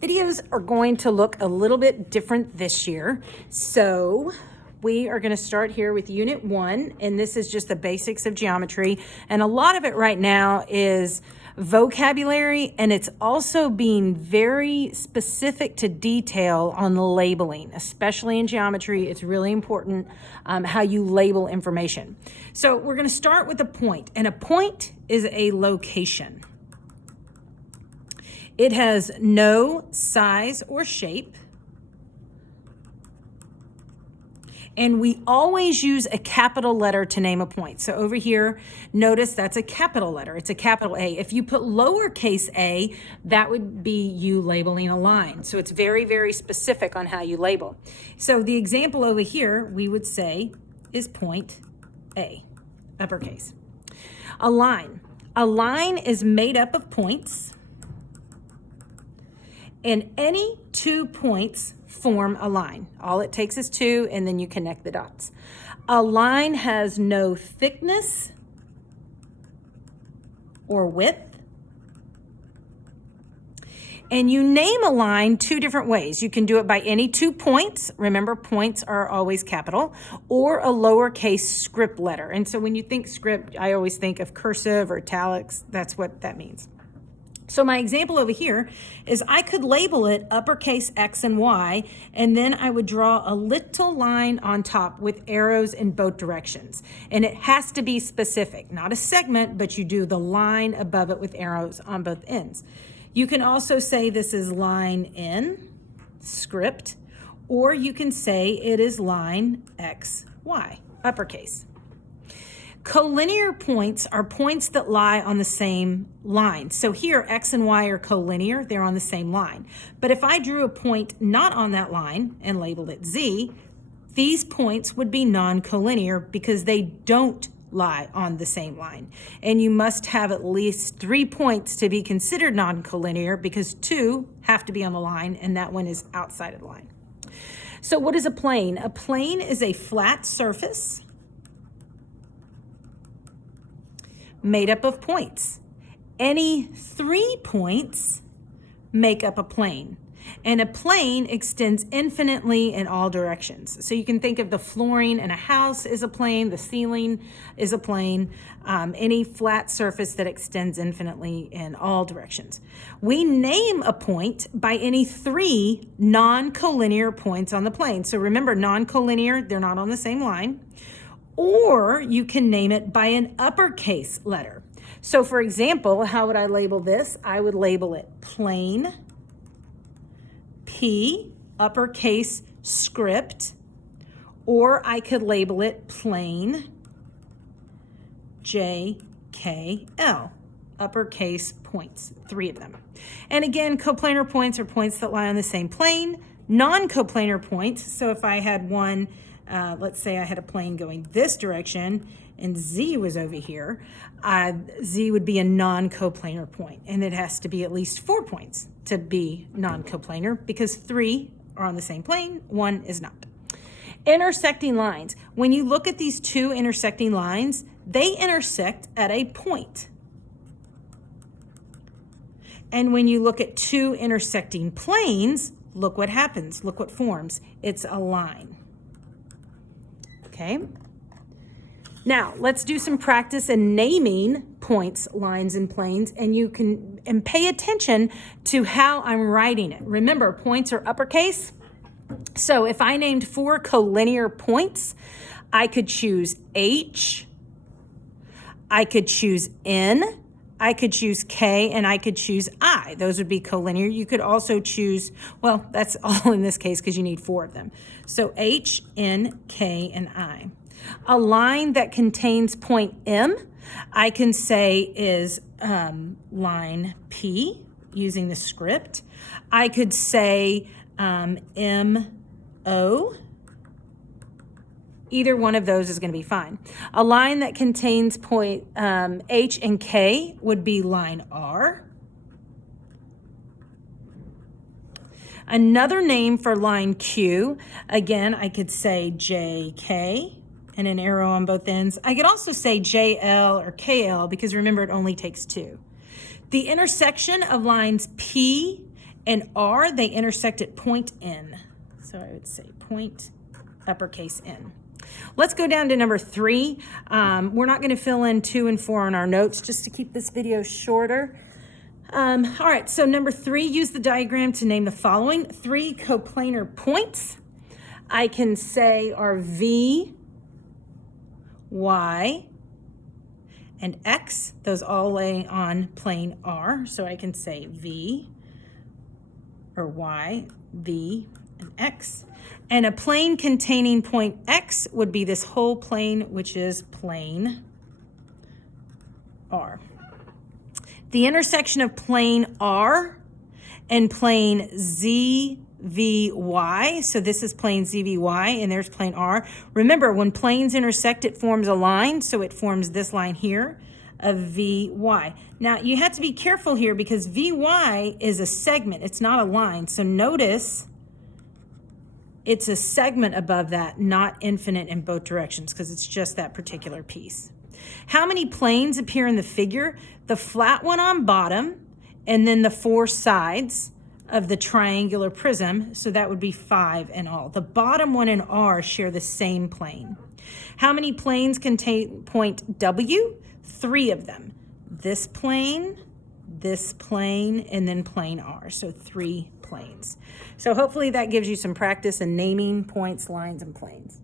Videos are going to look a little bit different this year. So we are going to start here with Unit 1, and this is just the basics of geometry. And a lot of it right now is vocabulary, and it's also being very specific to detail on the labeling, especially in geometry. It's really important how you label information. So we're going to start with a point, and a point is a location. It has no size or shape. And we always use a capital letter to name a point. So over here, notice that's a capital letter. It's a capital A. If you put lowercase a, that would be you labeling a line. So it's very, very specific on how you label. So the example over here, we would say is point A, uppercase. A line. A line is made up of points. And any 2 points form a line. All it takes is 2, and then you connect the dots. A line has no thickness or width. And you name a line 2 different ways. You can do it by any 2 points. Remember, points are always capital, or a lowercase script letter. And so when you think script, I always think of cursive or italics. That's what that means. So my example over here is I could label it uppercase X and Y, and then I would draw a little line on top with arrows in both directions. And it has to be specific, not a segment, but you do the line above it with arrows on both ends. You can also say this is line in, script, or you can say it is line X, Y, uppercase. Collinear points are points that lie on the same line. So here, X and Y are collinear, they're on the same line. But if I drew a point not on that line and labeled it Z, these points would be non-collinear because they don't lie on the same line. And you must have at least 3 points to be considered non-collinear because 2 have to be on the line and that one is outside of the line. So what is a plane? A plane is a flat surface made up of points. Any 3 points make up a plane. And a plane extends infinitely in all directions. So you can think of the flooring in a house as a plane, the ceiling is a plane, any flat surface that extends infinitely in all directions. We name a point by any 3 non-collinear points on the plane. So remember, non-collinear, they're not on the same line. Or you can name it by an uppercase letter. So for example, how would I label this? I would label it plane, P, uppercase script, or I could label it plane, J, K, L, uppercase points, 3 of them. And again, coplanar points are points that lie on the same plane. Non-coplanar points, so if I had one, let's say I had a plane going this direction and Z was over here, Z would be a non-coplanar point, and it has to be at least 4 points to be non-coplanar because 3 are on the same plane, 1 is not. Intersecting lines. When you look at these 2 intersecting lines, they intersect at a point. And when you look at 2 intersecting planes, look what happens, look what forms. It's a line. Okay. Now let's do some practice in naming points, lines, and planes, and pay attention to how I'm writing it. Remember, points are uppercase. So if I named 4 collinear points, I could choose H, I could choose N, I could choose K, and I could choose I. Those would be collinear. You could also choose, well, that's all in this case because you need 4 of them. So H, N, K, and I. A line that contains point M, I can say is line P using the script. I could say M, O. Either one of those is going to be fine. A line that contains point H and K would be line R. Another name for line Q, again, I could say JK and an arrow on both ends. I could also say JL or KL because remember, it only takes 2. The intersection of lines P and R, they intersect at point N. So I would say point uppercase N. Let's go down to number 3. We're not going to fill in 2 and 4 on our notes just to keep this video shorter. All right, so number 3, use the diagram to name the following 3 coplanar points. I can say are V, Y, and X. Those all lay on plane R. So I can say V or Y, V, and X. And a plane containing point X would be this whole plane, which is plane R. The intersection of plane R and plane ZVY, so this is plane ZVY and there's plane R. Remember, when planes intersect, it forms a line, so it forms this line here of VY. Now, you have to be careful here because VY is a segment, it's not a line. So notice it's a segment above that, not infinite in both directions, because it's just that particular piece. How many planes appear in the figure? The flat one on bottom, and then the 4 sides of the triangular prism, so that would be 5 in all. The bottom one and R share the same plane. How many planes contain point W? 3 of them. This plane, and then plane R, so 3 planes. So hopefully that gives you some practice in naming points, lines, and planes.